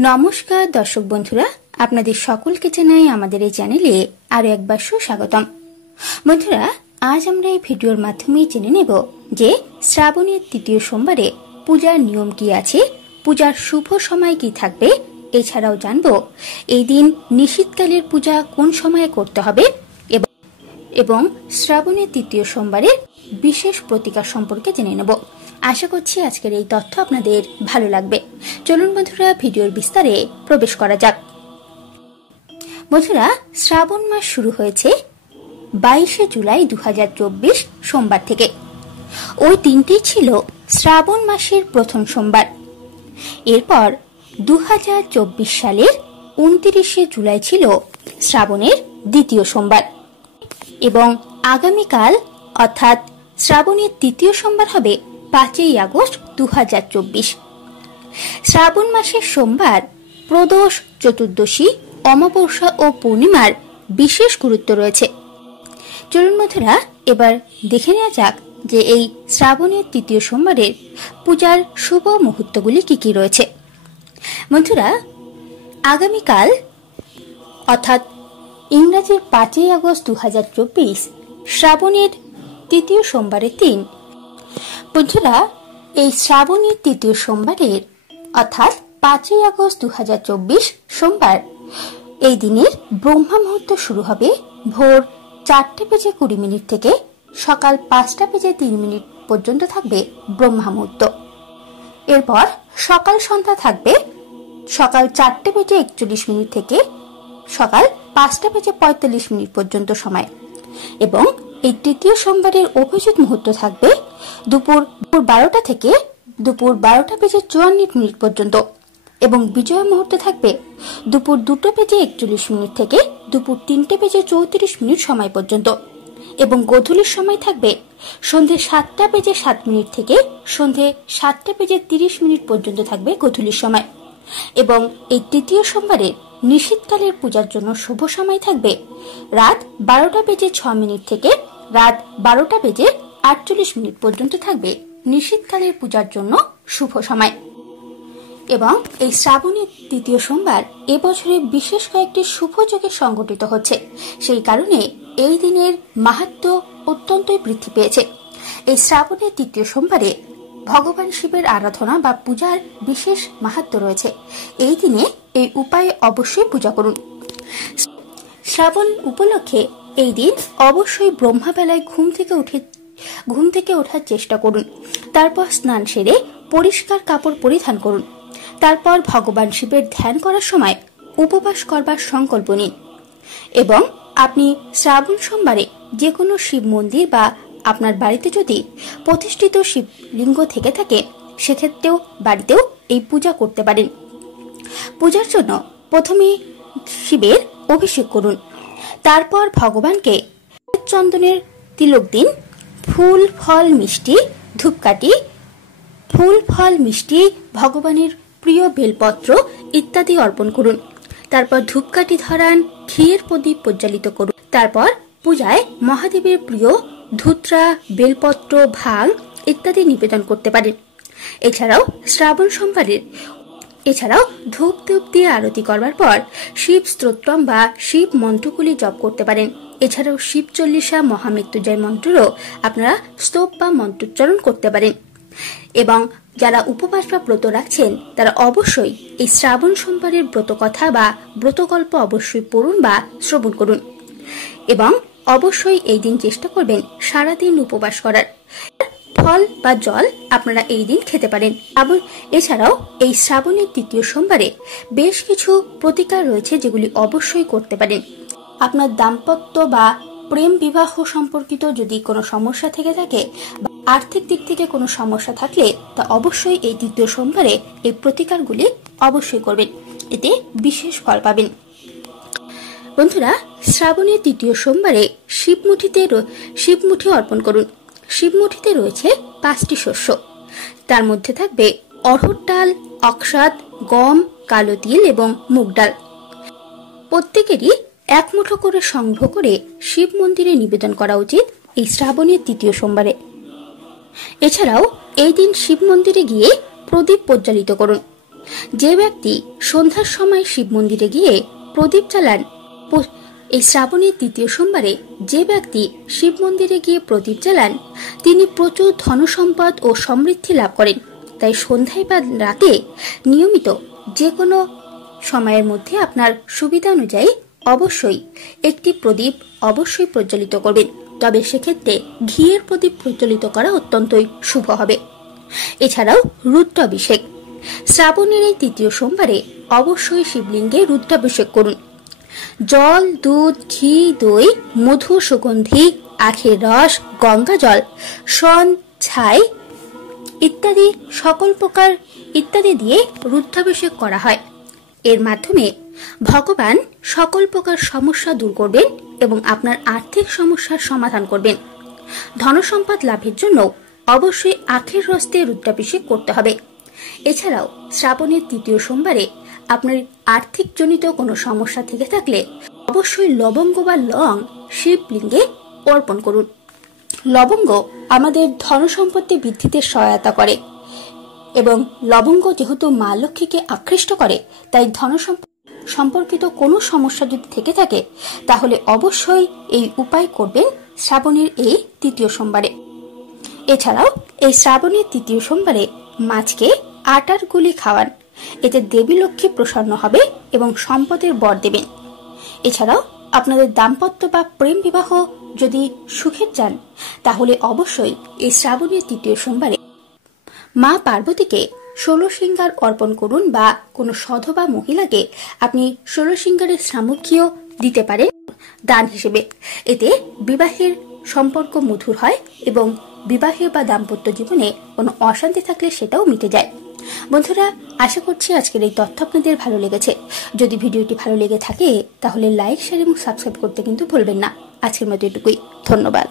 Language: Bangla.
নমস্কার দর্শক বন্ধুরা, আপনাদের সকলকে জানাই আমাদের এই চ্যানেলে আরো একবার সুস্বাগতম। বন্ধুরা, আজ আমরা এই ভিডিওর মাধ্যমে জেনে নেব যে শ্রাবণের তৃতীয় সোমবারে পূজার নিয়ম কি আছে, পূজার শুভ সময় কি থাকবে। এছাড়াও জানব এই দিন নিশীথকালের পূজা কোন সময়ে করতে হবে এবং শ্রাবণের তৃতীয় সোমবারের বিশেষ প্রতিকার সম্পর্কে জেনে নেব। আশা করছি আজকের এই তথ্য আপনাদের ভালো লাগবে। চলুন বন্ধুরা, ভিডিওর বিস্তারে প্রবেশ করা যাক। বন্ধুরা, শ্রাবণ মাস শুরু হয়েছে 22শে জুলাই 2024 সোমবার থেকে। ওই দিনটি ছিল শ্রাবণ মাসের প্রথম সোমবার। এরপর 2024 সালের 29শে জুলাই ছিল শ্রাবণের দ্বিতীয় সোমবার এবং আগামীকাল অর্থাৎ শ্রাবণের তৃতীয় সোমবার হবে 5ই আগস্ট 2024। শ্রাবণ মাসের সোমবার প্রদোষ, চতুর্দশী, অমাবস্যা ও পূর্ণিমার বিশেষ গুরুত্ব রয়েছে। চলুন বন্ধুরা, এবার দেখে নেওয়া যাক যে এই শ্রাবণের তৃতীয় সোমবারের পূজার শুভ মুহূর্তগুলি কি কি রয়েছে। বন্ধুরা, আগামীকাল অর্থাৎ ইংরেজির 5ই আগস্ট 2024 শ্রাবণের তৃতীয় সোমবারের দিন। বন্ধুরা, এই শ্রাবণের তৃতীয় সোমবারের অর্থাৎ 5ই আগস্ট 2024 সোমবার এই দিনের ব্রহ্মা মুহূর্ত শুরু হবে ভোর 4:20 থেকে সকাল 5:03 পর্যন্ত থাকবে ব্রহ্মা মুহূর্ত। এরপর সকাল সন্ধ্যা থাকবে সকাল 4:41 থেকে সকাল 5:45 পর্যন্ত সময় এবং এই তৃতীয় সোমবারের অভিজিৎ মুহূর্ত থাকবে দুপুর 12টা থেকে দুপুর 12:54 পর্যন্ত এবং বিজয়া মুহূর্ত থাকবে দুপুর 2:41 থেকে দুপুর 3:34 সময় পর্যন্ত এবং গোধূলির সময় থাকবে সন্ধে 7:07 থেকে সন্ধে 7:30 পর্যন্ত থাকবে গোধূলির সময় এবং এই তৃতীয় সোমবারের নিশীথকালের পূজার জন্য শুভ সময় থাকবে রাত 12:06 থেকে রাত 12:48 পর্যন্ত থাকবে নিশীথকালের পূজার জন্য শুভ সময়। এবং এই শ্রাবণের তৃতীয় সোমবার এবছরে বিশেষ কয়েকটি শুভ যোগে সংঘটিত হচ্ছে, সেই কারণে এই দিনের মাহাত্ম্য অত্যন্তই বৃদ্ধি পেয়েছে। এই শ্রাবণের তৃতীয় সোমবারে ভগবান শিবের আরাধনা বা পূজার বিশেষ মাহাত্ম্য রয়েছে। এই দিনে এই উপায়ে অবশ্যই পূজা করুন। শ্রাবণ উপলক্ষে এই দিন অবশ্যই ব্রহ্মাবেলায় ঘুম থেকে ওঠার চেষ্টা করুন। তারপর স্নান সেরে পরিষ্কার কাপড় পরিধান করুন। তারপর ভগবান শিবের ধ্যান করার সময় উপবাস করবার সংকল্প নিন এবং আপনি শ্রাবণ সোমবারে যে কোনো শিব মন্দির বা আপনার বাড়িতে যদি প্রতিষ্ঠিত শিবলিঙ্গ থেকে থাকে সেক্ষেত্রেও বাড়িতেও এই পূজা করতে পারেন। পূজার জন্য প্রথমে শিবের অভিষেক করুন, তারপর ভগবানকে চন্দনের তিলক দিন, ফুল ফল মিষ্টি ধূপকাঠি, ফুল ফল মিষ্টি ভগবানের প্রিয় বেলপত্র ইত্যাদি অর্পণ করুন। তারপর ধূপকাঠি ধরান, ঘিয়ের প্রদীপ প্রজ্বালিত করুন। তারপর পূজায় মহাদেবের প্রিয় ধূত্রা, বেলপত্র, ভাং ইত্যাদি নিবেদন করতে পারেন। এছাড়াও ধূপ দিয়ে আরতি করবার পর শিব স্তোত্রম বা শিব মন্ত্রগুলি জপ করতে পারেন। এছাড়াও শিব চল্লিশা, মহামৃত্যুঞ্জয় মন্ত্রও আপনারা স্তব বা মন্ত্রোচ্চারণ করতে পারেন। এবং যারা উপবাস বা ব্রত রাখছেন তারা অবশ্যই এই শ্রাবণ সোমবারের ব্রত কথা বা ব্রতগল্প অবশ্যই পড়ুন বা শ্রবণ করুন এবং অবশ্যই এই দিন চেষ্টা করবেন সারাদিন উপবাস করার। ফল বা জল আপনারা এই দিন খেতে পারেন। এছাড়াও এই শ্রাবণের তৃতীয় সোমবারে বেশ কিছু প্রতিকার রয়েছে যেগুলি অবশ্যই করতে পারেন। আপনার দাম্পত্য বা প্রেম বিবাহ সম্পর্কিত যদি কোনো সমস্যা থেকে থাকে বা আর্থিক দিক থেকে কোনো সমস্যা থাকলে তা অবশ্যই এই তৃতীয় সোমবারে এই প্রতিকারগুলি অবশ্যই করবেন, এতে বিশেষ ফল পাবেন। বন্ধুরা, শ্রাবণের তৃতীয় সোমবারে শিবমুঠি অর্পণ করুন। শিবমুঠিতে রয়েছে 5টি শস্য, তার মধ্যে থাকবে অড়হর ডাল, অকশাদ, গম, কালো তিল এবং মুগ ডাল। প্রত্যেকেরই 1 মুঠো করে সংগ্রহ করে শিব মন্দিরে নিবেদন করা উচিত এই শ্রাবণের তৃতীয় সোমবারে। এছাড়াও এই দিন শিব মন্দিরে গিয়ে প্রদীপ প্রজ্বালিত করুন। যে ব্যক্তি সন্ধ্যার সময় শিব মন্দিরে গিয়ে প্রদীপ জ্বালান। এই শ্রাবণের তৃতীয় সোমবারে যে ব্যক্তি শিব মন্দিরে গিয়ে প্রদীপ জ্বালান তিনি প্রচুর ধনসম্পদ ও সমৃদ্ধি লাভ করেন। তাই সন্ধ্যায় বা রাতে নিয়মিত যে কোনো সময়ের মধ্যে আপনার সুবিধা অনুযায়ী অবশ্যই একটি প্রদীপ অবশ্যই প্রজ্বলিত করবেন। তবে সেক্ষেত্রে ঘিয়ের প্রদীপ প্রজ্বলিত করা অত্যন্তই শুভ হবে। এছাড়াও রুদ্রাভিষেক, শ্রাবণের এই তৃতীয় সোমবারে অবশ্যই শিবলিঙ্গে রুদ্রাভিষেক করুন। জল, দুধ, ঘি, দই, মধু, সুগন্ধি, আখের রস, গঙ্গা জল, শন, ছাই ইত্যাদি সকল প্রকার ইত্যাদি দিয়ে রুদ্রাভিষেক করা হয়। এর মাধ্যমে ভগবান সকল প্রকার সমস্যা দূর করবেন এবং আপনার আর্থিক সমস্যার সমাধান করবেন। ধনসম্পদ লাভের জন্য অবশ্যই আখের রস দিয়ে রুদ্রাভিষেক করতে হবে। এছাড়াও শ্রাবণের তৃতীয় সোমবারে আপনার আর্থিক জনিত কোনো সমস্যা থেকে থাকলে অবশ্যই লবঙ্গ বা লং শিবলিঙ্গে অর্পণ করুন। লবঙ্গ আমাদের ধনসম্পত্তি বৃদ্ধিতে সহায়তা করে এবং লবঙ্গ যেহেতু মা লক্ষ্মীকে আকৃষ্ট করে, তাই ধনসম্পদ সম্পর্কিত কোনো সমস্যা যদি থেকে থাকে তাহলে অবশ্যই এই উপায় করবেন শ্রাবণের এই তৃতীয় সোমবারে। এছাড়াও এই শ্রাবণের তৃতীয় সোমবারে মাছকে আটার গুলি খাওয়ান। এতে দেবী লক্ষ্মী প্রসন্ন হবে এবং সম্পদের বর দেবেন। এছাড়াও আপনাদের দাম্পত্য বা প্রেম বিবাহ যদি সুখের চান তাহলে অবশ্যই এই শ্রাবণের তৃতীয় সোমবারে মা পার্বতীকে 16 সিঙ্গার অর্পণ করুন বা কোনো সধবা মহিলাকে আপনি 16 সিঙ্গারের সামগ্রীও দিতে পারেন দান হিসেবে। এতে বিবাহের সম্পর্ক মধুর হয় এবং বিবাহে বা দাম্পত্য জীবনে কোনো অশান্তি থাকলে সেটাও মিটে যায়। বন্ধুরা, আশা করছি আজকের এই তথ্য আপনাদের ভালো লেগেছে। যদি ভিডিওটি ভালো লেগে থাকে তাহলে লাইক, শেয়ার এবং সাবস্ক্রাইব করতে কিন্তু ভুলবেন না। আজকের মতো এটুকুই, ধন্যবাদ।